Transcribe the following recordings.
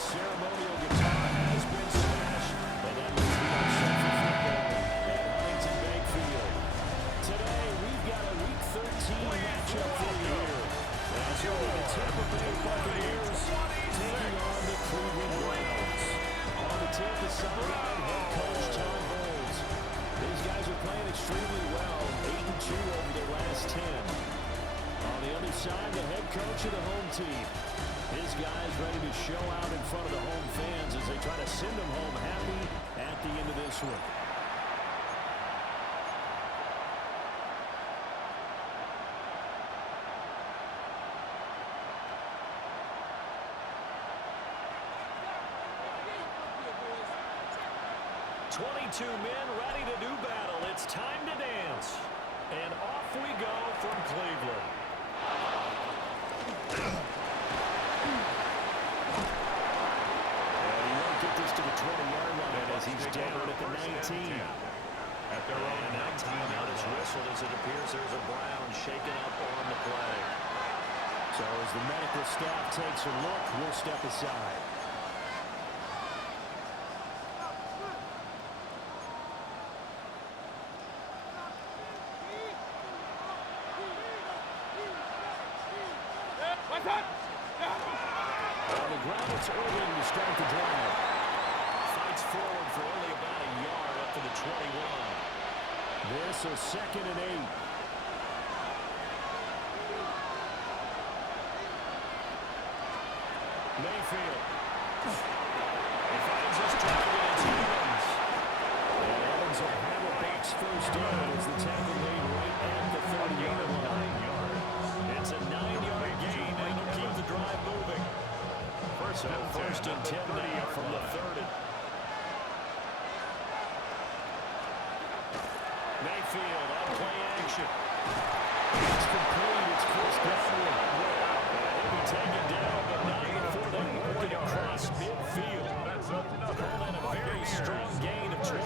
ceremonial guitar has been smashed, and that means we are set for football at Huntington Bank Field. Today, we've got a Week 13 matchup for you here. As you're the Tampa Bay Buccaneers taking on the Cleveland Browns. On the Tampa sideline, head coach Todd Bowles. These guys are playing extremely well, 8-2 over their last 10. On the other side, the head coach of the home team. His guys ready to show out in front of the home fans as they try to send them home happy at the end of this one. Two men ready to do battle. It's time to dance. And off we go from Cleveland. And he won't get this to the 20-yard line as he's down at the 19. At their own and that timeout is whistled as it appears there's a Brown shaken up on the play. So as the medical staff takes a look, we'll step aside. On the ground, it's Irving to start the drive. Fights forward for only about a yard up to the 21. This is 2nd and 8. Mayfield. He finds his target. It's Evans. And Evans will handle Bates first down as the tackle made right at the 30-yard line. It's a 9-yard gain, and it'll keep the drive moving. First and 10 now from the 30. Mayfield on play action. It's complete. It's Chris Godwin. He'll be taken down, but not before they work it across midfield. Call that a very strong gain of 24.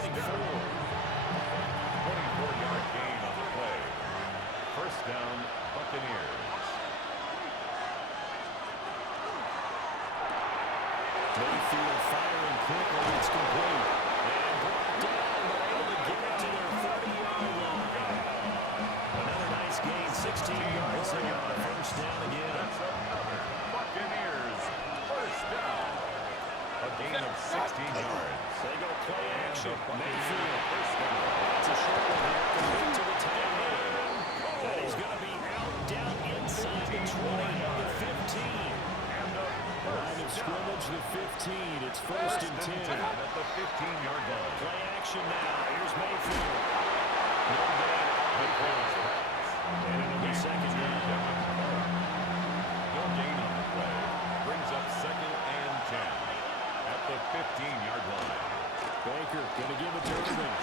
24-yard gain on the play. First down, Buccaneers. Mayfield firing quickly. It's complete. And brought down, but able to get it to their 30-yard line. Another nice gain, 16 yards there on a first down again. That's another Buccaneers first down. A gain of 16 yards. They go play action. Mayfield. First down. It's a short one here. Complete to the tight end. And he's going to be out down inside the 20 of the 15. Line of scrimmage, the 15. It's first and 10. At the 15-yard line. Play action now. Here's Mayfield. No gain. Good pass. And it'll be second down. No gain on the play. Brings up 2nd and 10. At the 15-yard line. Baker going to give it to Irving.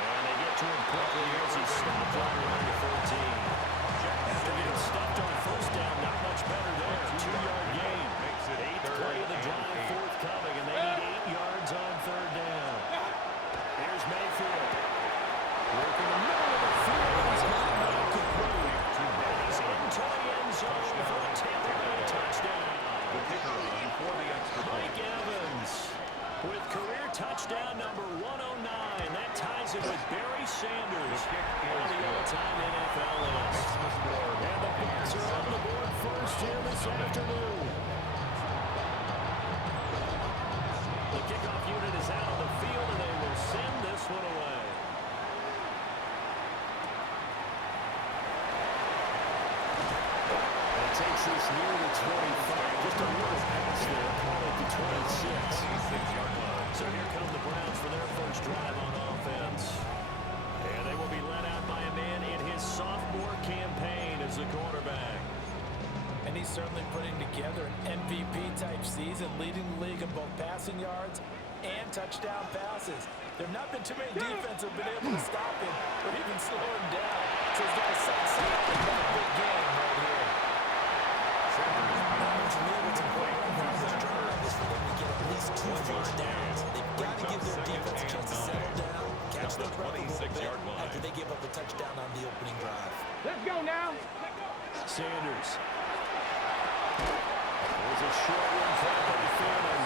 And they get to him quickly as he stopped right around the 14. After getting stuffed on first down, not much better there. 2-yard gain. Eighth play of the drive, forthcoming, and they need 8 yards on third down. Here's Mayfield. Working the middle of the field. He's got it out complete. And he's into the end zone for a Tampa Bay touchdown. The kicker line for the extra point. Mike Evans with career touchdown number 109. That ties it with Barry Sanders on the all-time NFL list. And the Bucs are on the board first here this afternoon. The kickoff unit is out on the field, and they will send this one away. And it takes this near the 25. Just a little pass there. Call it the 26. 26-yard line. So here come the Browns for their first drive on offense. And they will be led out by a man in his sophomore campaign as the quarterback. And he's certainly putting together an MVP-type season, leading the league in both passing yards and touchdown passes. There have not been too many defenses who have been able to stop him or even slow him down. So he's got to set up another big game right here. To me, what's important about this drive is for them to get at least 2 first downs. They've got to give their defense a chance to settle down, catch their breath a little bit after they give up a touchdown on the opening drive. Let's go now. Sanders. Here's There's a short one caught by Fannin.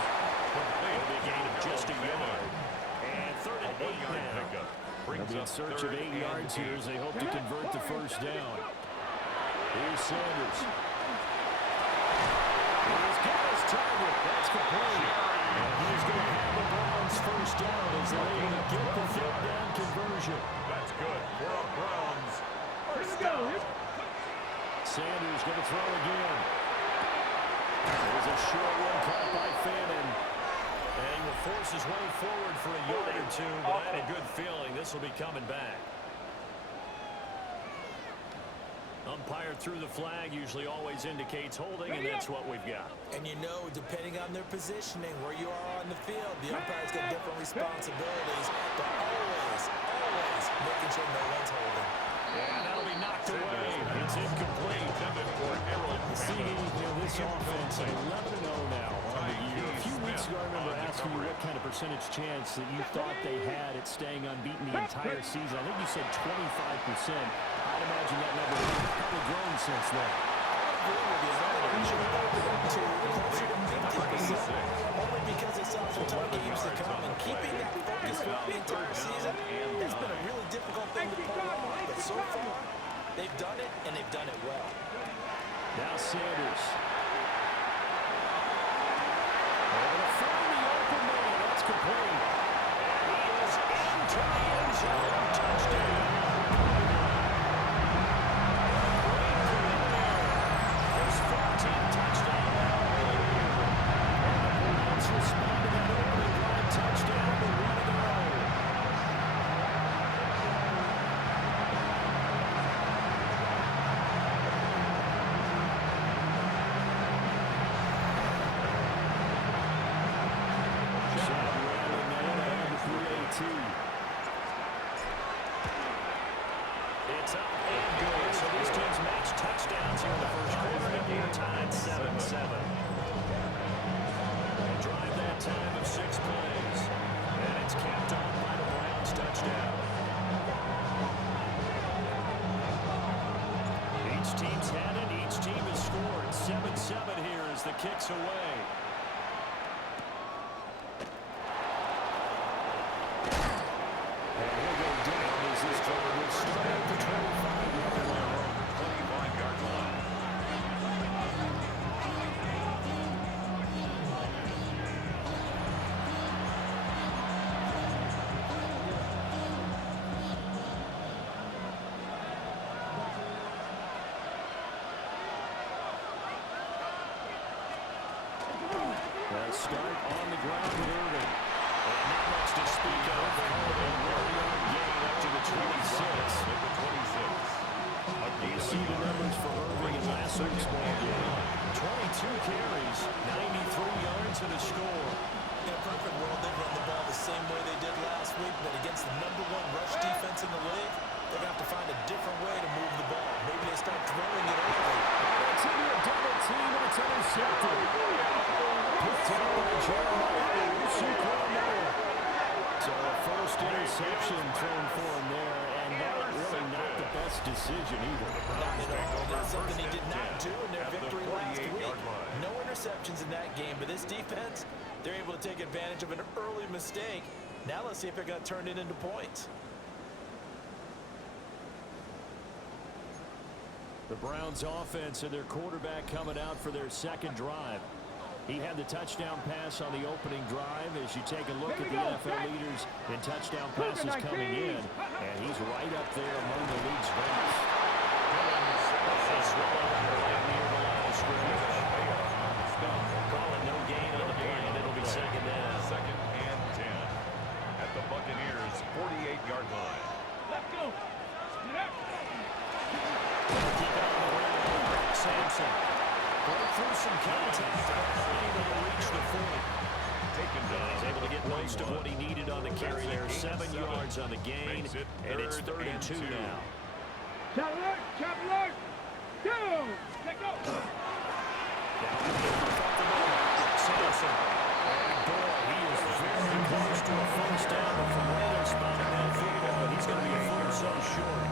Complete. A gain of just a yard. And third and 8 1-yard now. pickup. They'll Brings be in up search of 3rd 8 and yards here 8. as they hope to convert the first down. Here's Sanders. He's got his target. That's complete. And he's going to have the Browns first down as they're able to get the third down conversion. That's good for a Browns first down. Sanders going to throw again. There's a short one caught by Fannin. And he will force his way forward for a yard or two, but I have a good feeling this will be coming back. Umpire threw the flag, usually always indicates holding, and that's what we've got. And you know, depending on their positioning, where you are on the field, the umpire's got different responsibilities, but always making sure no one's holding. And that'll be knocked away. It's incomplete. Intended for Harold CD, this offense, 11-0 now on the year. A few weeks ago, I remember asking you what kind of percentage chance that you thought they had at staying unbeaten the entire season. I think you said 25%. I'd imagine that number has probably grown since then. Only because they saw some tough games to come, and keeping that focus throughout the entire season has been a really difficult thing to pull off. But so far, they've done it, and they've done it well. Now Sanders. They're going to find the open man. That's complete. And he is into the end zone. Touchdown. His 14th touchdown now of the year. And the Browns respond to that opening drive touchdown to 1-0. It's up and good. So these teams match touchdowns here in the first quarter. The game tied 7-7. They drive that time of 6 plays. And it's capped off by the Browns touchdown. Each team's had it. Each team has scored. 7-7 here as the kick's away. Start on the ground with Irving. And not much to speak of. A 1-yard gain up to the 26. You see the numbers for Irving in last week's ball game. 22 carries, 93 yards and a score. In a perfect world, they'd run the ball the same way they did last week, but against the #1 rush defense in the league, they're going to have to find a different way to move the ball. Maybe they start throwing it early. It's into a double team, and it's intercepted. Picked up by Jeremiah Owusu-Koramoah. So a first interception thrown for him there, and that really not the best decision either. Not at all. That's something he did not do in their victory last week. No interceptions in that game, but this defense, they're able to take advantage of an early mistake. Now let's see if they're going to turn it into points. The Browns offense and their quarterback coming out for their second drive. He had the touchdown pass on the opening drive. As you take a look at the NFL leaders in touchdown passes coming in, and he's right up there among the league's best. Calling no gain on the play, and it'll be second down. 2nd and 10 at the Buccaneers' 48-yard line. Let's go. Keep it on the ground. Sampson. Broke through some contact, unable to reach the 40. Taken down. He's able to get most of what he needed on the carry there. 7 yards on the gain, and it's 3rd and 2 now. Chop alert. Go. Let go. Sampson. And boy, he is very close to a first down, but from where they're spotting that field, he's going to be a foot or so short.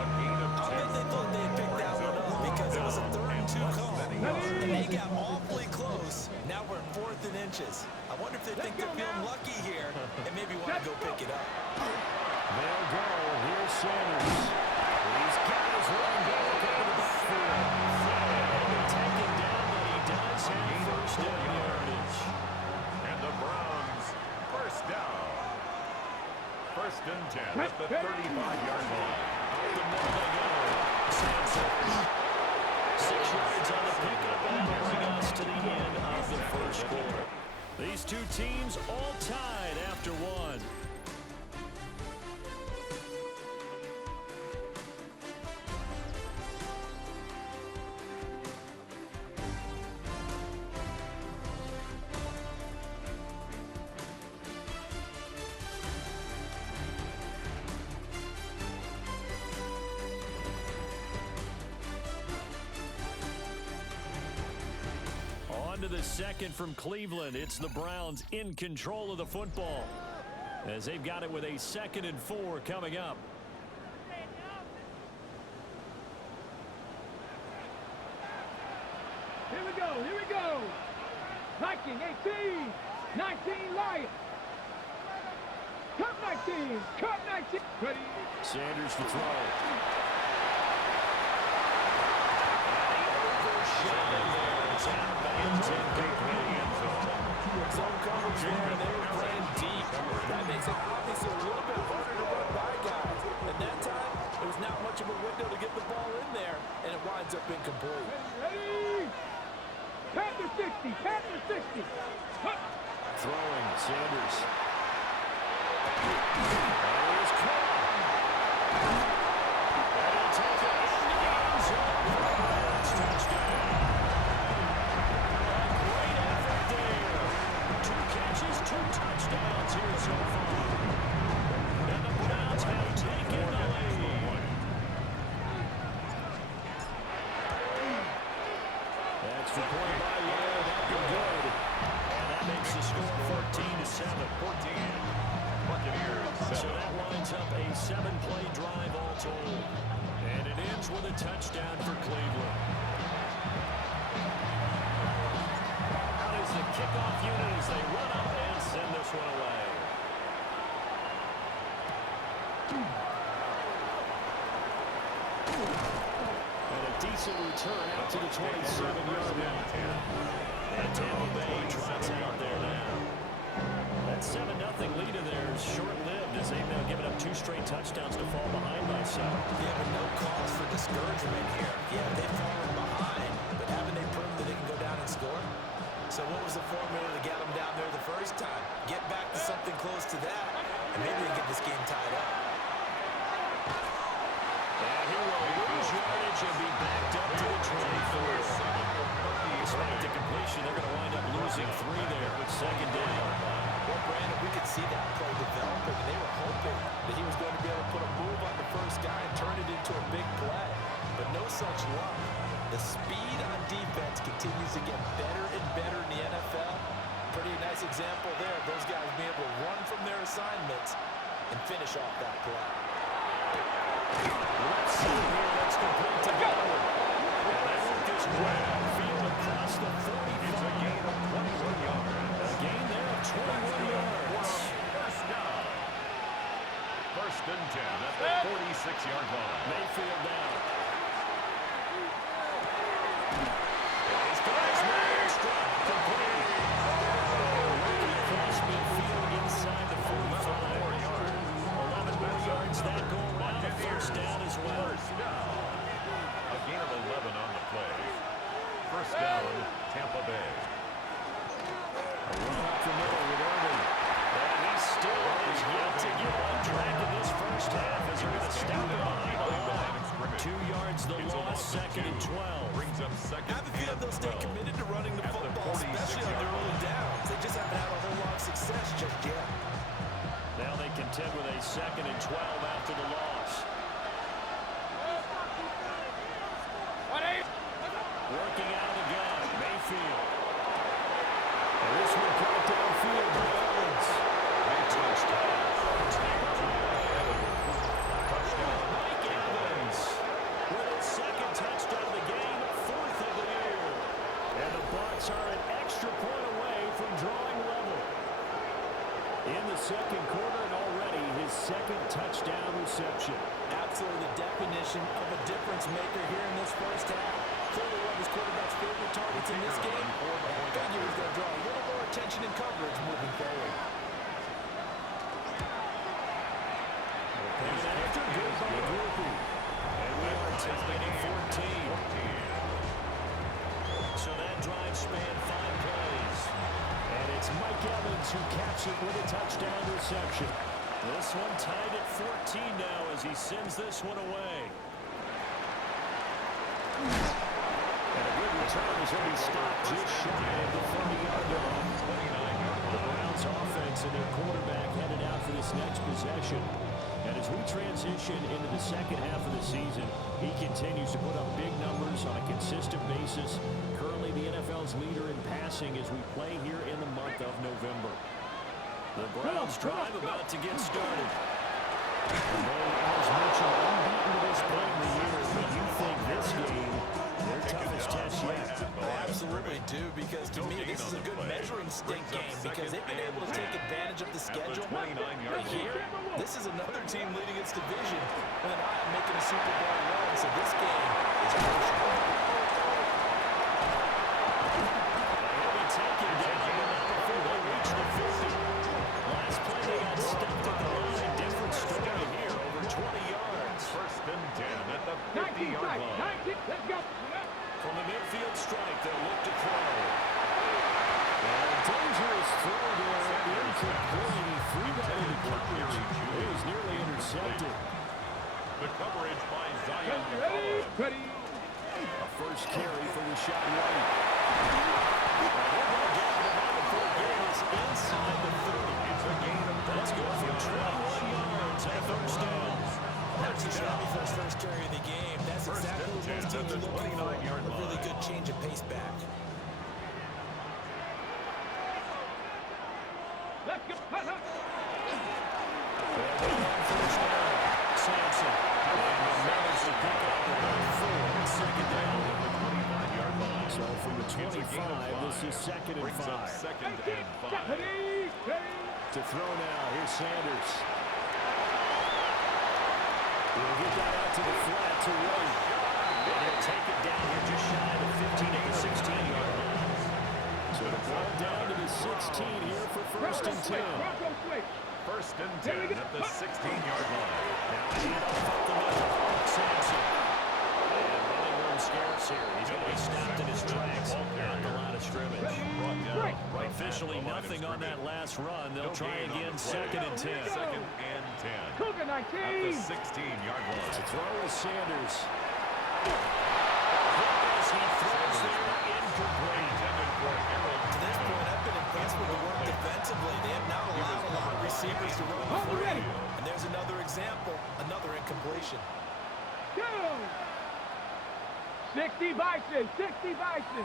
A gain of I 10. bet they thought they had picked that one up because it was a 3rd and 2 call. And they got awfully close Now we're 4th and inches. I wonder if they think they're feeling lucky here and maybe want to go pick it up. They'll go. Here's Sanders. He's got his running back over the backfield. Taken down, but he does have first down yardage. And the Browns, first down. First and 10 at the 35-yard line. Up the middle they go. Sampson. 6 yards on the pickup, and that'll bring us to the end of the first quarter. These two teams all tied after one. To the second from Cleveland. It's the Browns in control of the football as they've got it with a 2nd and 4 coming up. Here we go, here we go. Viking 18, 19 Lions. Cut 19, cut 19. Ready. Sanders to throw. Zone coverage there, and they were playing deep. That makes it obviously a little bit harder to run by guys. And that time, there was not much of a window to get the ball in there, and it winds up incomplete. Ready. Panther 60, Panther 60. Huh. Throwing, Sanders. There's Cobb. That'll take it in the end zone. Browns touchdown. Great effort there. 2 catches, 2 touchdowns here so far. And the Browns have taken the lead. Extra point by Yale. That'll be good. And that makes the score 14-7. 14. Buccaneers. So that winds up a 7-play drive all told. And it ends with a touchdown for Cleveland. Out is the kickoff unit as they run up and send this one away. And a decent return out to the 27-yard line. And Tampa Bay trots out there now. That 7-0 lead of theirs short-lived as they've now given up 2 straight touchdowns to fall behind by 7. Yeah, but no cause for discouragement here. Yeah, they've fallen behind, but haven't they proven that they can go down and score? So what was the formula to get them down there the first time? Get back to something close to that, and maybe they get this game tied up. And he will lose yardage and be backed up to the 24. Despite the completion, they're going to wind up losing 3 there with 2nd down. Well, Brandon, we could see that play developing, and they were hoping that he was going to be able to put a move on the first guy and turn it into a big play. But no such luck. The speed on defense continues to get better and better in the NFL. Pretty nice example there of those guys being able to run from their assignments and finish off that play. Let's see here. That's complete to Godwin. And that work is well. Field across the 45. It's a gain of 21 yards. A gain there of 21 yards. First down. First and 10 at the 46-yard line. Mayfield down. He's got his man struck. Complete. Working across midfield inside the 45. 11 more yards that go around. A first down as well. First down. A gain of 11 on the play. First down, Tampa Bay. A run up the middle with Irvin. And he still has yet to get on track in this first half as they're going to stop him behind the line. 2 yards the loss, 2nd and 12. Brings up second. I have a feeling they'll stay committed to running the football, especially on their early downs. They just haven't had a whole lot of success just yet. Now they contend with a 2nd and 12 after the loss. Working out of the gun, Mayfield. And this one brought downfield by Owens. Touchdown. Mike Evans with his 2nd touchdown of the game, 4th of the year. And the Bucs are an extra point definition of a difference maker here in this first half. Clearly one of his quarterback's favorite targets in this game. I figure he's going to draw a little more attention and coverage moving forward. And after goes by Groupie. And we are tied at 14. So that drive spanned 5 plays. And it's Mike Evans who caps it with a touchdown reception. This one tied at 14 now as he sends this one away. And a good return as he'll be stopped just shy of the 30-yard line. The Browns offense and their quarterback headed out for this next possession. And as we transition into the second half of the season, he continues to put up big numbers on a consistent basis. Currently the NFL's leader in passing as we play here in the month of November. The Browns drive about to get started. And they, as mentioned, unbeaten to this point in the year. But you think this game, their toughest test yet? I absolutely do, because to me, this is a good measuring stick game because they've been able to take advantage of the schedule. But here, this is another team leading its division with an eye on making a Super Bowl run. So this game is crucial. He'll be taken down before they reach the 50. Last play, they got stuffed at the line. Different story here, over 20 yards. First and 10 at the 19 50-yard strike. line. 19. Let's go. From the midfield strike, they'll look to throw. And dangerous throw there. Incomplete. He threw that into coverage. It was nearly intercepted. The coverage by Zion Ready? McCollum. Ready. A first carry for Rashad White. He'll go down about the 4 gains inside the 30. It's a gain of Let's go for 21 yards and a first down. That's a shabby for his first carry of the game. That's First exactly what and most 10 teams at are the looking for. 29-yard A really line. good change of pace back. Let's go. Sampson. And managed to pick up about 4. Second down. So from the 25, this is second and Brings up 5. second and 5. Ready. Ready. To throw now, here's Sanders. He'll get that out to the flat to White. And he'll take it down here just shy of the 15 at the 16-yard line. So the ball down to the 16 here for first and 10. Bronco switch. First and 10 at the 16-yard line. Now a handoff up the middle. Sampson. And running room scarce here. He's going to be stopped in his tracks at the line of scrimmage. Brought down right Officially at the line of nothing on that scrimmage. last run. They'll No try gain on again the play. second and 10. Second and 10 Cougar at the 19. 16-yard To line. throw is Sanders. As he throws there, incomplete. Intended for Harold. To this point, I've been impressed with the work defensively. They have now allowed a lot of receivers to run Hold free. ready. And there's another example, another incompletion. Go. 60 Bison. 60 Bison.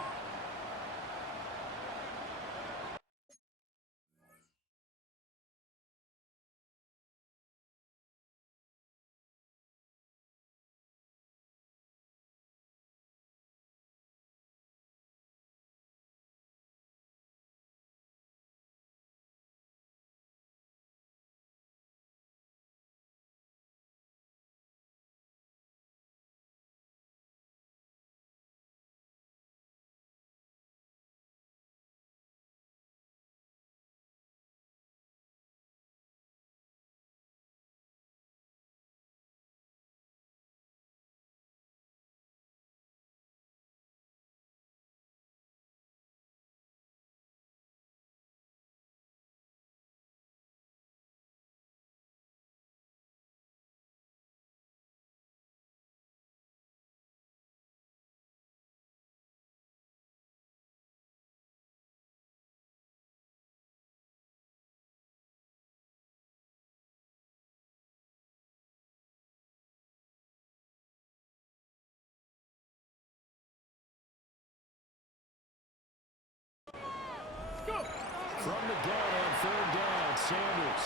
From the gun on third down, Sanders.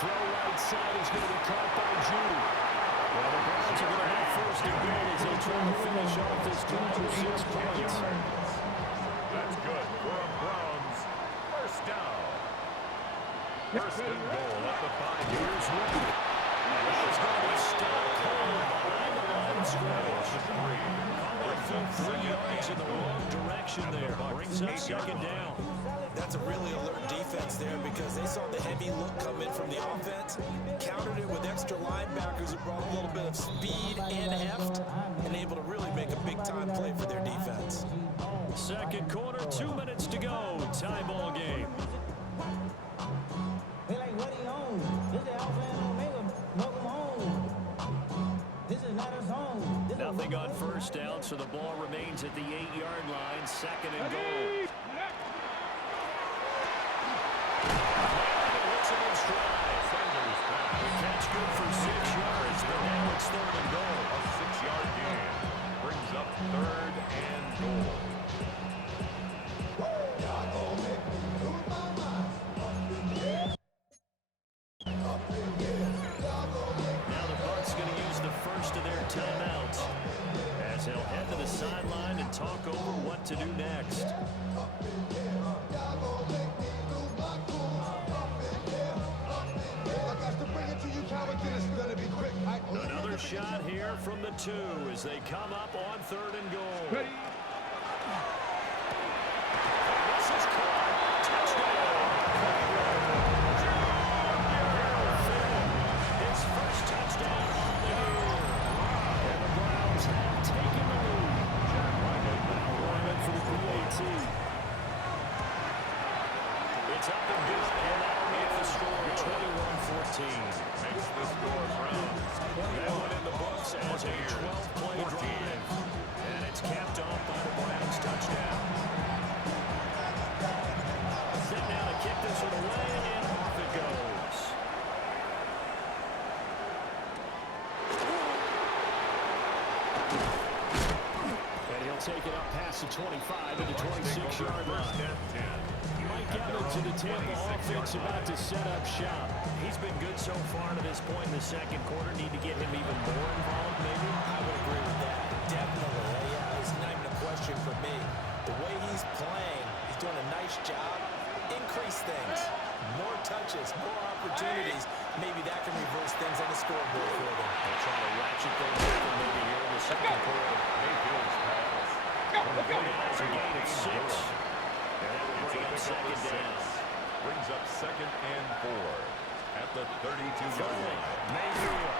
Throw right side is going to be caught by Judy. Well, the Browns are going to have first and goal as they try to finish off this drive with 6 points. That's good for a Browns first down. First and goal at the 5-yard Here's White. And that is going to stop motion there. Brings up second down. That's a really alert defense there because they saw the heavy look come in from the offense, countered it with extra linebackers who brought a little bit of speed and heft, and able to really make a big-time play for their defense. Second quarter, 2 minutes to go. Tie ball game. They like what he owns. This is Outland Omega. Welcome home. This is not a zone. Nothing on first down, so the ball remains at the 8-yard line. Second and goal. Catch good for 6 yards, but now it's third and goal. A 6-yard gain brings up third and goal. Now the Bucs going to use the first of their timeouts as they'll head to the sideline and talk over what to do next. Another shot here from the 2 as they come up on third and goal. Ready. This is caught. Touchdown. His first touchdown on the year. And the Browns have taken the lead. Alignment for the PAT. It's up and good, and that'll make the score 21-14. Makes the score Browns. That one in the books as a 12-play drive. And it's capped off by the Browns touchdown. Set now to kick this one away, and off it goes. And he'll take it up past the 25 to the 26-yard line. Mike Evans to the Tampa offense about to set up shop. He's been good so far to this point in the second quarter. Need to get him even more involved, maybe? I would agree with that. Definitely. Yeah, it's not even a question for me. The way he's playing, he's doing a nice job. Increase things. More touches, more opportunities. Maybe that can reverse things on the scoreboard for them. They'll try to ratchet things up and maybe here in the second quarter. Mayfield's pass. It's a gain of 6. And that will bring up second down. Brings up second and 4 at the 32-yard line. Mayfield.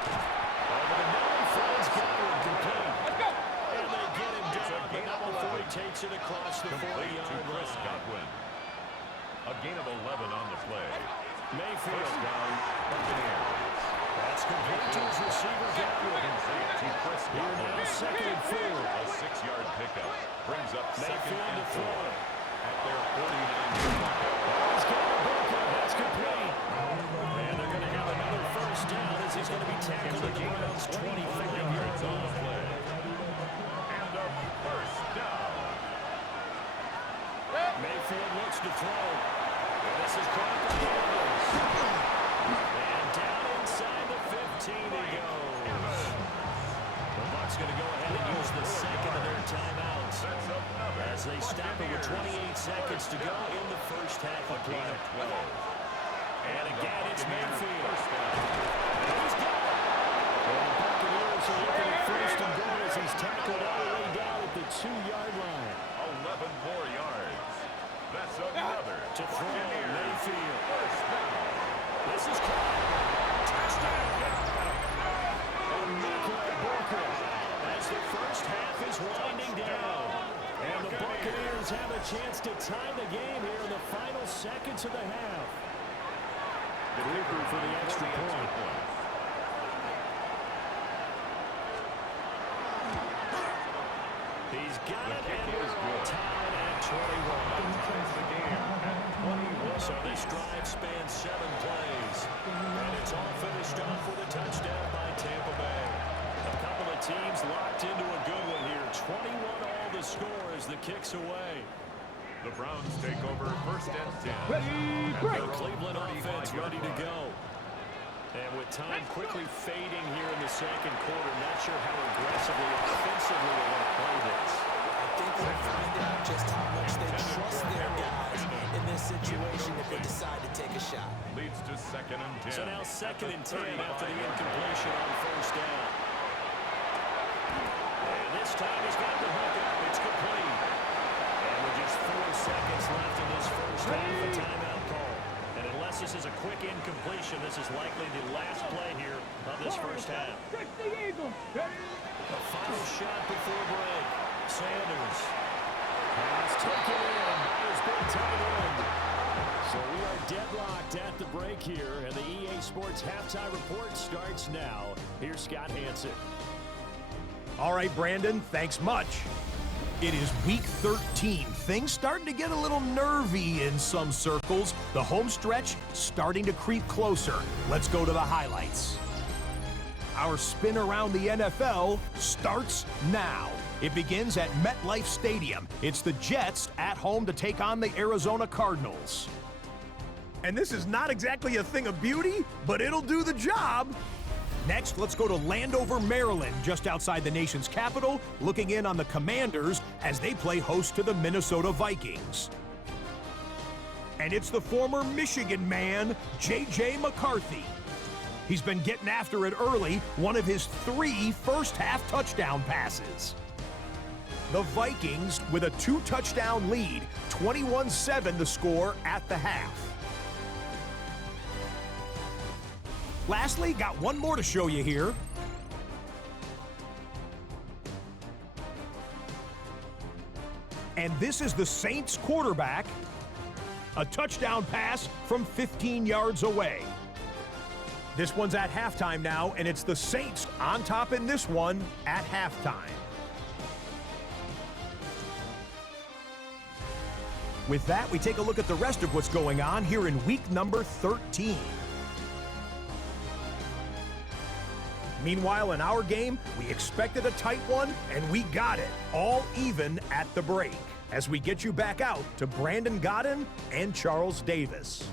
Over the middle, finds Godwin complete. And they get him down, but not before he takes it across the 40-yard Chris line. Godwin. A gain of 11 on the play. Mayfield. First down, Buccaneers. That's complete to his receiver, Godwin. To Chris Here now, Godwin. second and 4. A 6-yard pickup. Brings up second Mayfield and to 4 throw. at their 49-yard line. He's got the Booker. That's complete. And they're going to have another first down as he's going to be tackled at the Browns' 25-yard on the line. play. And a first down. Mayfield looks to throw. And this is caught by Evans. And down inside the 15 he goes. The Bucs going to go ahead and use the second of their timeouts as they stop it with 28 seconds to go in the first half of play. And again, it's Mayfield. And he's got it. And the Buccaneers are looking at first and goal as he's tackled all the way down at the 2-yard line. 11 more yards. That's another To throw, Mayfield. first down. This is caught. Touchdown. Booker as the first half is winding down. And the Buccaneers have a chance to tie the game here in the final seconds of the half. Cooper for the extra point. He's got it, and we're tied at 21. Ties the game at 21. So this drive spans 7 plays. And it's all finished off with a touchdown by Tampa Bay. A couple of teams locked into a good one here. 21 all the score as the kick's away. The Browns take over first and 10. Ready, break. The Cleveland offense ready to go. And with time quickly fading here in the second quarter, not sure how aggressively, offensively they want to play this. I think we'll find out just how much they trust their guys in this situation if they decide to take a shot. Leads to second and 10. So now second and 10 after the incompletion on first down. And this time he's got the hook up. It's complete. And with completion. This is likely the last play here of this first half. Check the eagle. The final shot before break. Sanders. Pass taken in. It's been tight end. So we are deadlocked at the break here, and the EA Sports halftime report starts now. Here's Scott Hanson. All right, Brandon, thanks much. It is week 13. Things starting to get a little nervy in some circles. The home stretch starting to creep closer. Let's go to the highlights. Our spin around the NFL starts now. It begins at MetLife Stadium. It's the Jets at home to take on the Arizona Cardinals. And this is not exactly a thing of beauty, but it'll do the job. Next, let's go to Landover, Maryland, just outside the nation's capital, looking in on the Commanders as they play host to the Minnesota Vikings. And it's the former Michigan man, J.J. McCarthy. He's been getting after it early, one of his 3 first-half touchdown passes. The Vikings with a 2-touchdown lead, 21-7 the score at the half. Lastly, got one more to show you here. And this is the Saints quarterback. A touchdown pass from 15 yards away. This one's at halftime now, and it's the Saints on top in this one at halftime. With that, we take a look at the rest of what's going on here in week number 13. Meanwhile, in our game, we expected a tight one, and we got it, all even at the break, as we get you back out to Brandon Godden and Charles Davis.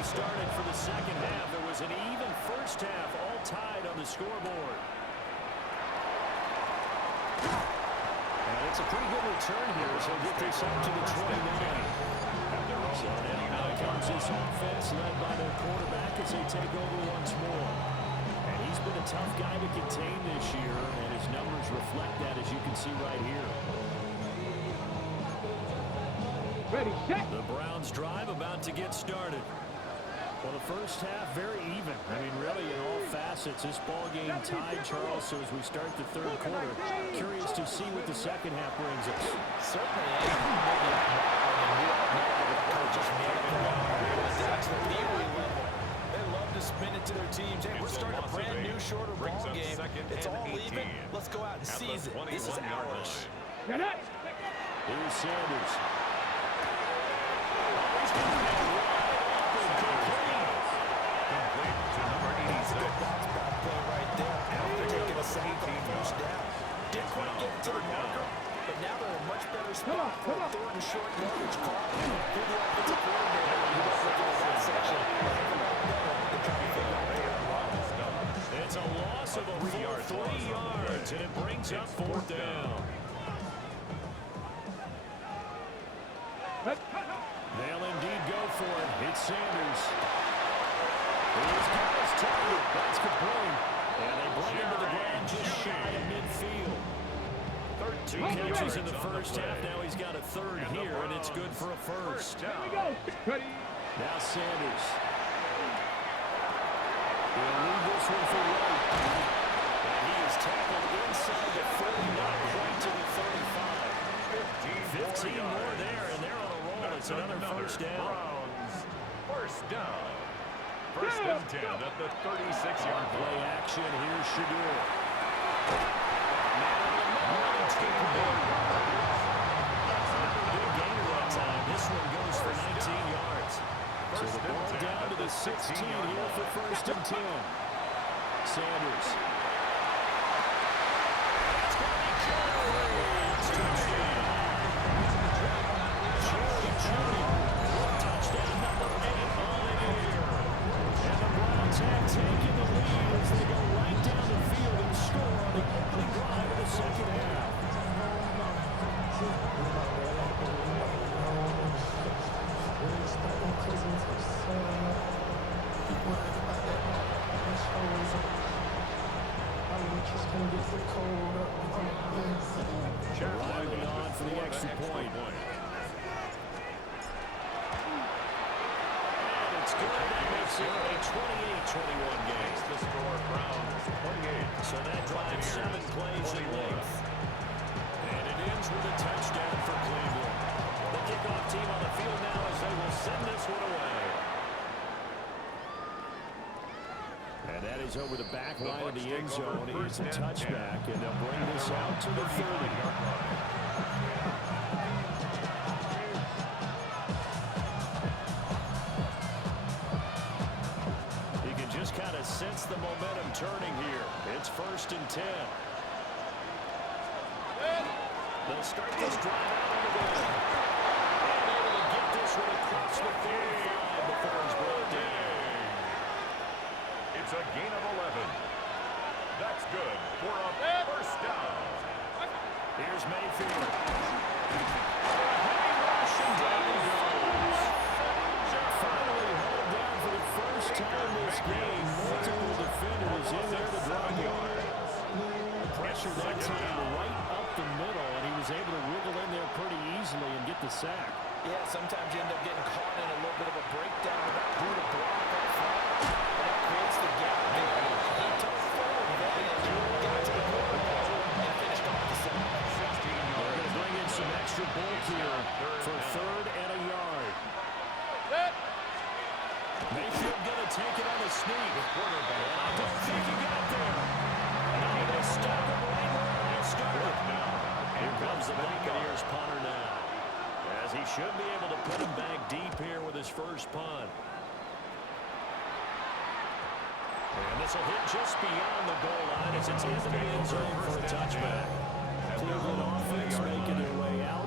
Started for the second half. There was an even first half, all tied on the scoreboard. And it's a pretty good return here, so get this up to the 29. So now comes this offense led by their quarterback as they take over once more. And he's been a tough guy to contain this year, and his numbers reflect that, as you can see right here. Ready, set. The Browns drive about to get started. Well, the first half, very even. I mean, really, in all facets, this ball game tied, Charles. So as we start the third quarter, curious to see what the second half brings us. Certainly. They love to spin it to their teams. Hey, we're starting a brand new, shorter ball game. It's all even. Let's go out and seize it. This is ours. Here's Sanders. Didn't quite get to the marker, but now they're in a much better spot for a third and short yardage call through the offensive coordinator. He was looking at that section. It's a loss of a full 3 yards, and it brings up fourth down. They'll indeed go for it. It's Sanders. Here's Carlos Taylor. That's complete. And they bring him to the ground just shy of midfield. 2 catches in the first half. Now he's got a third here, and it's good for a first. Here we go. Ready. Now Sanders. He'll leave this one for Wright. And he is tackled inside the 40, not quite to the 35. 15 more there, and they're on a roll. It's another first down. First down. First and 10 at the 36-yard Play action. Here's Shadur. Big gainer that time. This one goes for 19 yards. So the ball down to the 16 here for first and 10. Sanders. Touchdown number 8 on the year. And the Browns extra point. And it's good. That makes it a 28-21 game. The score, Browns 28. So that drives 7 plays in length. And it ends with a touchdown for Cleveland. The kickoff team on the field now as they will send this one away. And that is over the back line of the end zone. It's a touchback, and they'll bring this out to the 30-yard line. You can just kind of sense the momentum turning here. It's 1st and 10. They'll start this drive out on the goal. And able to get this one across the 35 before he's brought down. It's a gain of 11. That's good for a first down. Here's Mayfield. Rushing down he goes. Finally held down for the first time this game. Multiple defenders in there to drop yards. The pressure that time right up the middle, and he was able to wiggle in there pretty easily and get the sack. Yeah, sometimes you end up getting caught in a little bit of a breakdown about who to block up front. And that creates the gap there. He took full advantage, got to the quarterback, and finished off the sack. They're going to bring in some extra bulk here for 3rd and a yard. Mayfield going to take it on the sneak. I don't think he got there. Now they stop him right where they started. Here comes the Buccaneers punter now, as he should be able to put him back deep here with his first punt. And this will hit just beyond the goal line as it's into the end zone for a touchback. Cleveland offense making their way out.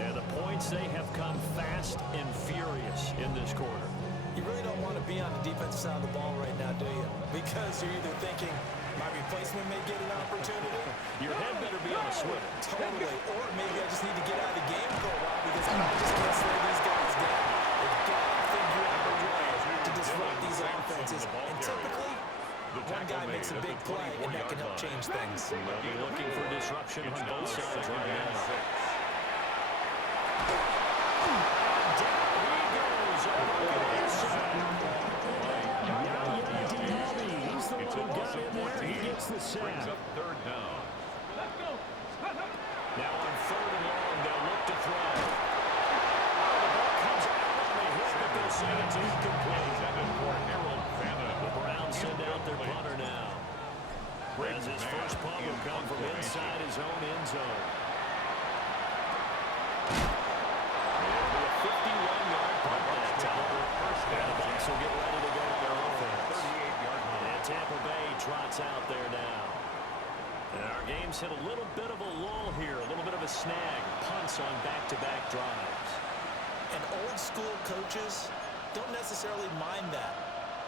And the points, they have come fast and furious in this quarter. You really don't want to be on the defensive side of the ball right now, do you? Because you're either thinking, my replacement may get an opportunity. Your head better be on a swivel. Totally. Or maybe I just need to get out of the game for a while because I just can't slow these guys down. They've got to figure out a way to disrupt these offenses. And typically, one guy makes a big play, and that can help change things. They'll be looking for disruption on both sides right now. The sack. Brings up 3rd down. Now on 3rd and long, they'll look to throw. The ball comes out on the hit, but they'll say it's incomplete. The Browns send out their punter now. As his first punt will come from inside his own end zone. It'll be a 51-yard punt that time. And the Bucs will get ready to go with their offense. 38-yard line. And Tampa Bay trots out there now. And our game's hit a little bit of a lull here, a little bit of a snag. Punts on back-to-back drives. And old-school coaches don't necessarily mind that.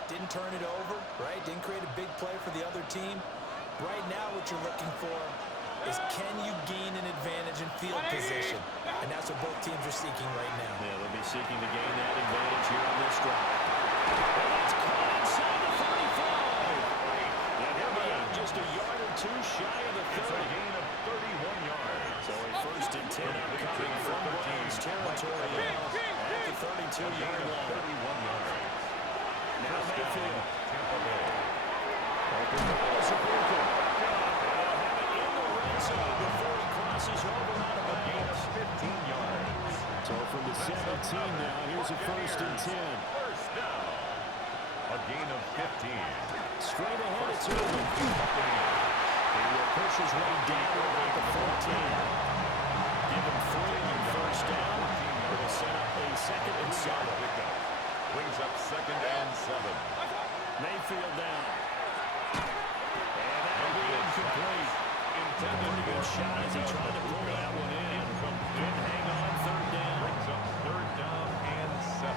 Didn't turn it over, right? Didn't create a big play for the other team. Right now what you're looking for is can you gain an advantage in field position? And that's what both teams are seeking right now. Yeah, they'll be seeking to gain that advantage here on this drive. And it's caught inside the 35. And he'll be out just a yard or two shy of the 30. It's a gain of 31 yards. So a 1st and 10 upcoming from Browns territory at the 32-yard line. 31 yards. Now Mayfield. Tampa Bay. Open balls are broken. They'll have it in the red zone before he crosses over out of bounds. 15 yards. So from the 17 now, here's a 1st and 10. First down. A gain of 15. Straight ahead it's Irvin. He will push his way down about the 14. Give him 3 on 1st down. It'll set up a 2nd and 7. Brings up 2nd and 7. Mayfield down. And that'll be incomplete. Pretty good shot as he tried to pull that one in. Couldn't hang on 3rd down. Brings up 3rd down and 7.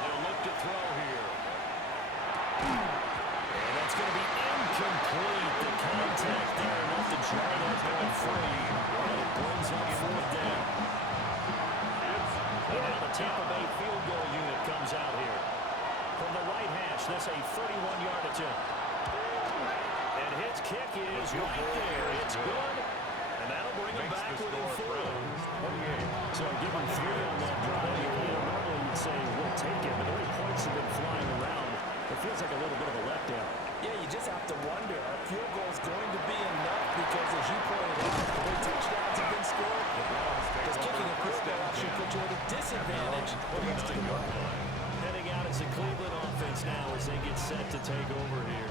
They'll look to throw here. And that's going to be incomplete. The contact there enough to jar that ball free. And it brings up 4th down. And now the Tampa Bay field goal unit comes out here. From the right hash, makes this a 31-yard attempt. And his kick is right there. It's good. And that'll bring him back within 4. So give him 3 on that drive. Normally you'd say, we'll take it, but the way points have been flying around, it feels like a little bit of a letdown. Yeah, you just have to wonder, are field goals going to be enough? Because as you pointed out, the way touchdowns have been scored, does kicking a field goal actually put you at a disadvantage the rest of the way? Heading out as a Cleveland offense now as they get set to take over here.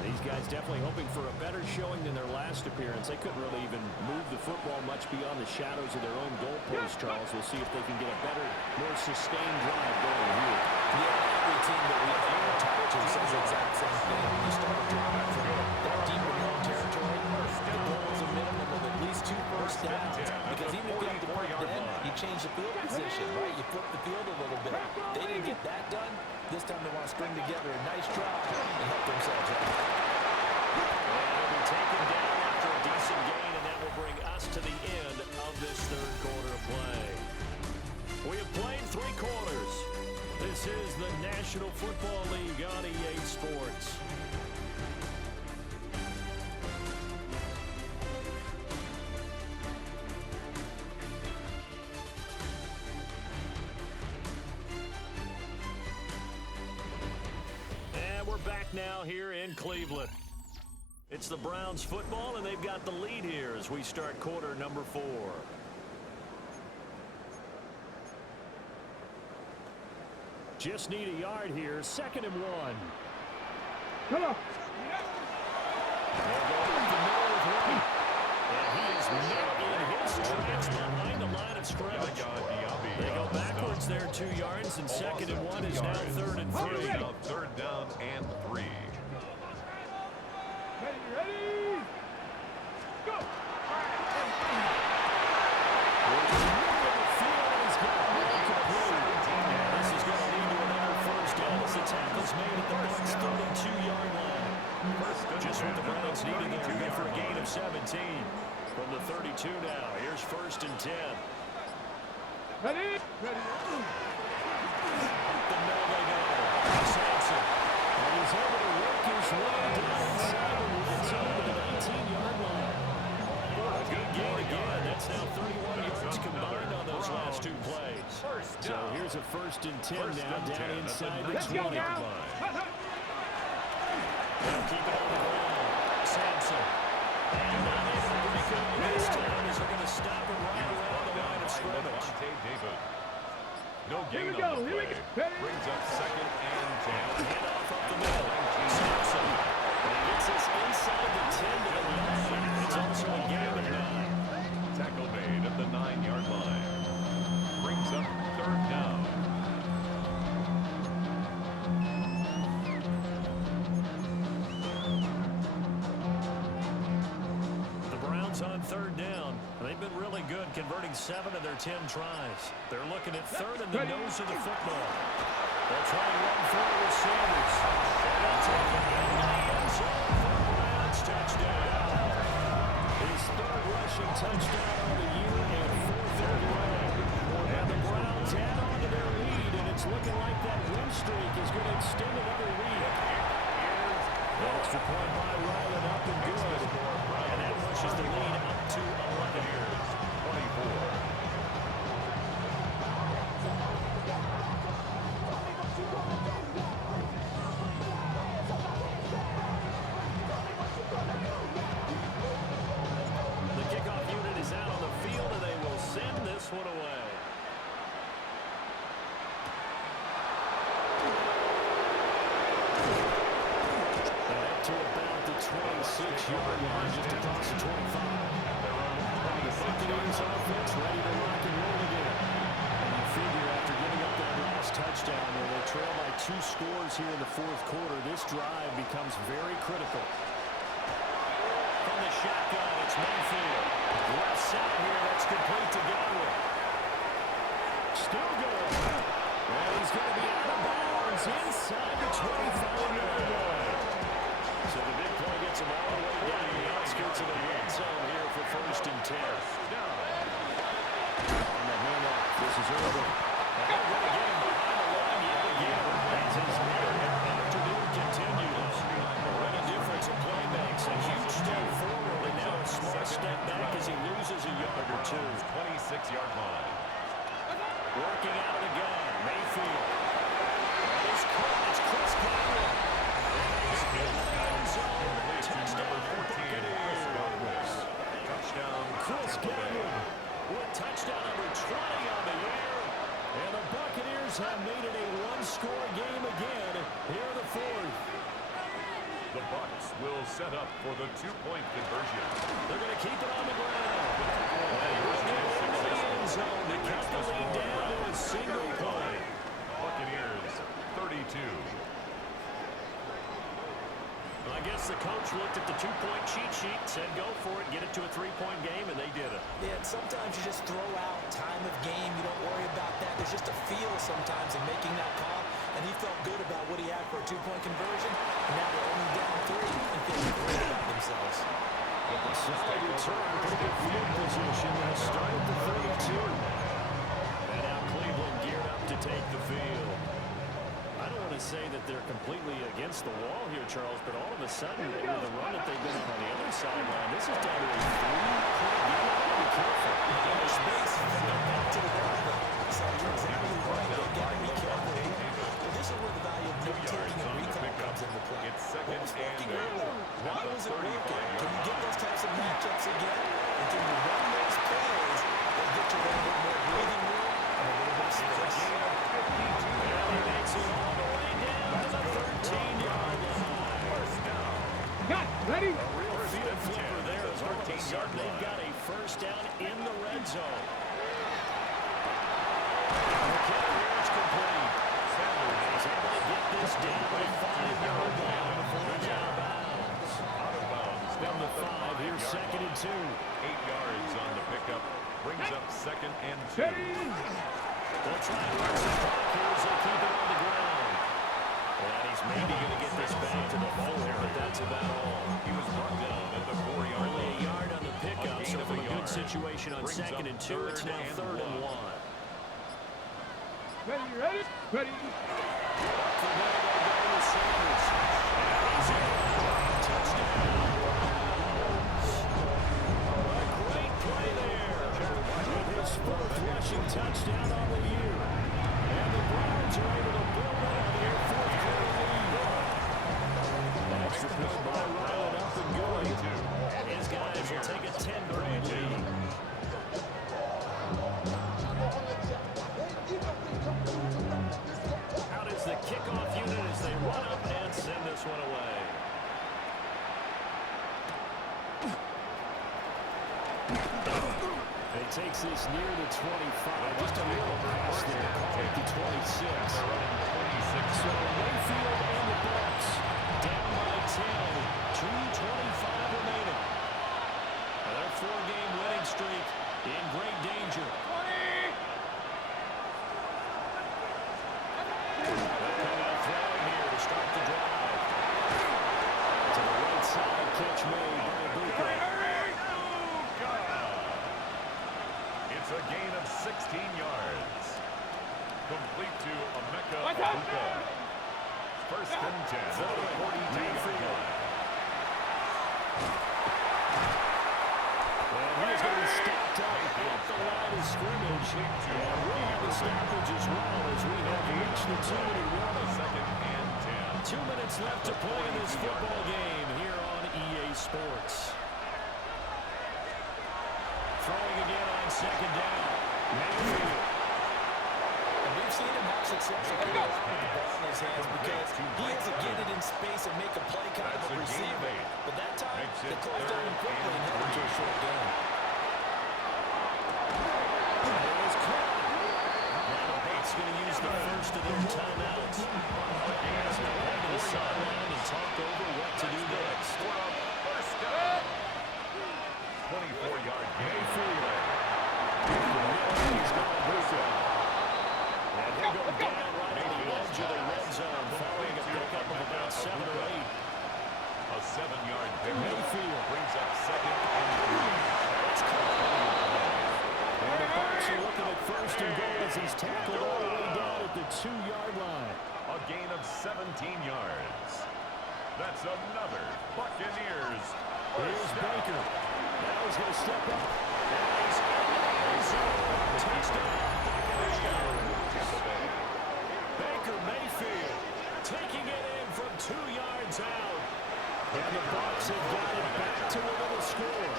These guys definitely hoping for a better showing than their last appearance. They couldn't really even move the football much beyond the shadows of their own goalpost, Charles. We'll see if they can get a better, more sustained drive going here. Yeah, every team that we've ever talked to says the exact same thing. You start a drive from that deep in your own territory, the goal is a minimum of at least 2 first downs. Because even if you have to put it in, you change the field position, right? You flip the field a little bit. They didn't get that done. This time they want to string together a nice drive and help themselves out. They'll be taken down after a decent gain, and that will bring us to the end of this third quarter of play. We have played 3 quarters. This is the National Football League on EA Sports. And we're back now here in Cleveland. It's the Browns football, and they've got the lead here as we start quarter number 4. Just need a yard here. 2nd and 1. Come on. They'll go up the middle with White. And he is met in his tracks behind the line of scrimmage. They go backwards there 2 yards, and 2nd and 1 is now 3rd and 3. Now 3rd down and 3. Ready? Go! The tackle's made at the Bucs 32-yard line. Just what the Browns needed there. Good for a gain of 17. From the 32 now, here's 1st and 10. Ready? The middle they go. Sampson. And he's able to work his way down inside the red zone to the 19-yard line. A good gain again. That's now 31 yards combined on those last 2 plays. So here's a 1st and 10 now down inside the 20-yard line. They'll keep it on the ground. Sampson. And not able to break it this time as they're going to stop him right around the line of scrimmage. No gain on the play. Brings up 2nd and 10. Hand off up the middle. Sampson. And he gets us inside the 10 to the 9. It's also a gain of 9. Tackle made at the 9-yard line. Brings up 3rd down. The Browns on 3rd down. They've been really good, converting 7 of their 10 tries. They're looking at 3rd in the nose of the football. They'll try and run forward with Sanders. They'll take it in the end zone for a Browns touchdown. His 3rd rushing touchdown of the year and 4th overall. And the Browns add on to their lead, and it's looking like that win streak is going to extend another week. The extra point by Ryland up and good. And that pushes the lead up to 11 here. 24. The kickoff unit is out on the field, and they will send this one away. And up to about the 26-yard line, just across the 25. The Buccaneers offense ready to rock and roll again. And you figure after giving up that last touchdown, where they trail by 2 scores here in the 4th quarter, this drive becomes very critical. From the shotgun, it's Mayfield. Left side here, that's complete to Godwin. Still good. And he's going to be out of bounds inside the 25-yard line. So the big play gets him all the way down the outskirts of the red zone here for 1st and 10. On the handoff, this is Irvin. And they're going to get him behind the line yet again. That's his near 26-yard line. Working out of the gun, Mayfield. It's Chris Godwin. He's in the end zone. Touchdown, Buccaneers. Touchdown, Chris Godwin with touchdown number 20 on the year. And the Buccaneers have made it a one-score game again here in the fourth. The Bucs will set up for the two-point conversion. They're going to keep it on the ground. And bring it into the end zone to cut the lead down to a single point. Buccaneers 32. I guess the coach looked at the two-point cheat sheet, said go for it, get it to a three-point game, and they did it. Yeah, and sometimes you just throw out time of game. You don't worry about that. There's just a feel sometimes in making that call, and he felt good about what he had for a two-point conversion, and now they're only down 3 and feeling great about themselves. Solid return, pretty good field position. They'll start at the 32. And now Cleveland geared up to take the field. I don't want to say that they're completely against the wall here, Charles, but all of a sudden, with the run that they've been on the other sideline, this is down to a 3-point game. Be careful. There's space to go back to the ground. So you're exactly right. They've got to be careful here. But this is where the value of note-taking and recall comes into play. It's What second was working and earlier? Why at the was it working? 35-yard Can you get those types of matchups again? And can you run those plays that get you a little bit more breathing room and a little bit of space? And he makes it all the way down to the 13-yard line. Got ready. A real field flipper there as all of a sudden they've got a first down in the red zone. McKinnon here, it's complete. He's able to get this down to the 5-yard line before he's out of bounds. Out of bounds. Down to 5, here's second and 2. 8 yards on the pickup. Brings up second and 2. Ready. They'll try and work some clock here as they keep it on the ground. And he's maybe going to get this back to the 4, but that's about all. He was brought down at the 4-yard Only line. a yard on the pickup, so from a good situation on Brings second up and 2, it's now third and 1. Ready, ready, ready. For now, they'll go with Sanders. And he's in. Touchdown. A great play there. With his fourth rushing touchdown on the year. And the Browns are able to build on their fourth quarter lead. Extra push by Ryland up and going. His guys will take a 10-point lead. Out is the kickoff unit as they run up and send this one away. And he takes this near the 25. Just a little pass there. Call it the 26. So Mayfield and the Bucs down by 10. 2:25 remaining. And their 4-game winning streak in great danger. They'll come out throwing here to start the drive. To the right side, catch made by Buka. It's a gain of 16 yards. Complete to Emeka Buka. First and 10 at the 42-yard line. And he's going to be stopped up at the line of scrimmage. And we'll have a stoppage as well as we have reached the 2-minute warning. Second and 10. 2 minutes left to play in this football game here on EA Sports. Throwing again on second down. Mayfield. And we've seen him have success with the ball in his hands because he has to get it in space and make a play kind of a receiver. But that time, they closed down him quickly and held him to a short gain. There's Cook. Now the Bucs going to use the first of their timeouts. As they head to the sideline and talk over what to do next. First down. 24-yard gain. Mayfield. He's got Buka. And he'll go down right on the edge of the red zone following a pickup of about 7 or 8. A 7-yard pickup. Mayfield. Brings up second and 3. It's caught. And the Bucs are looking at first and goal as he's tackled all the way down at the 2-yard line. A gain of 17 yards. That's another Buccaneers. Here's Baker. Now he's going to step up. And he's in. Baker Mayfield taking it in from 2 yards out. And the Bucs have got it back to a little score.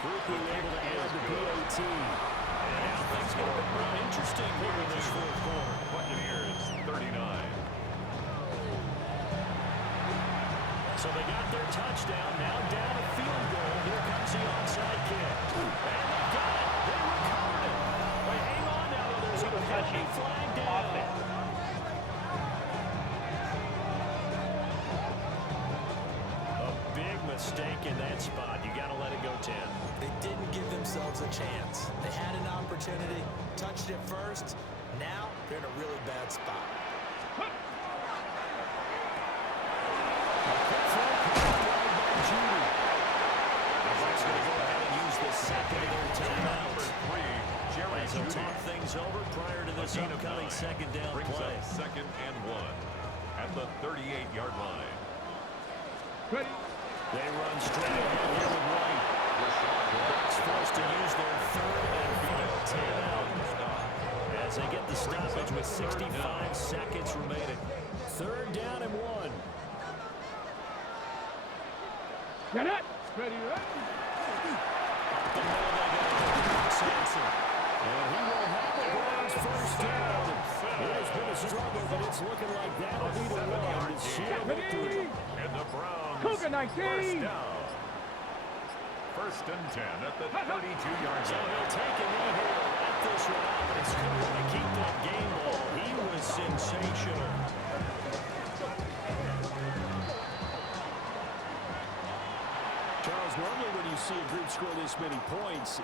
Quickly able to add the PAT. And now things get a bit more interesting here in this fourth quarter. Buccaneers 39. So they got their touchdown. Now down a field goal. Here comes the onside kick. And they got it. They recovered it. Wait, hang on now. There's a penalty flag down. A big mistake in that spot. You got to let it go 10. They didn't give themselves a chance. They had an opportunity, touched it first. Now they're in a really bad spot. As they'll talk things over prior to this upcoming second down play. Second and 1 at the 38-yard line. Ready. They run straight ahead here with White. The Bucs forced to use their third and final timeout as they get the stoppage with 65 seconds remaining. Third down and 1. Get it. Ready, ready. The middle they go. Sampson. And he will have the Browns first down. It has been a struggle, but it's looking like that'll be the one to seal victory. And the Browns Cougar 19. first down. First and 10 at the 32-yard So line. he'll take a knee here to wrap this one up, and it's going to want to keep that game ball. He was sensational. Charles, normally when you see a group score this many points,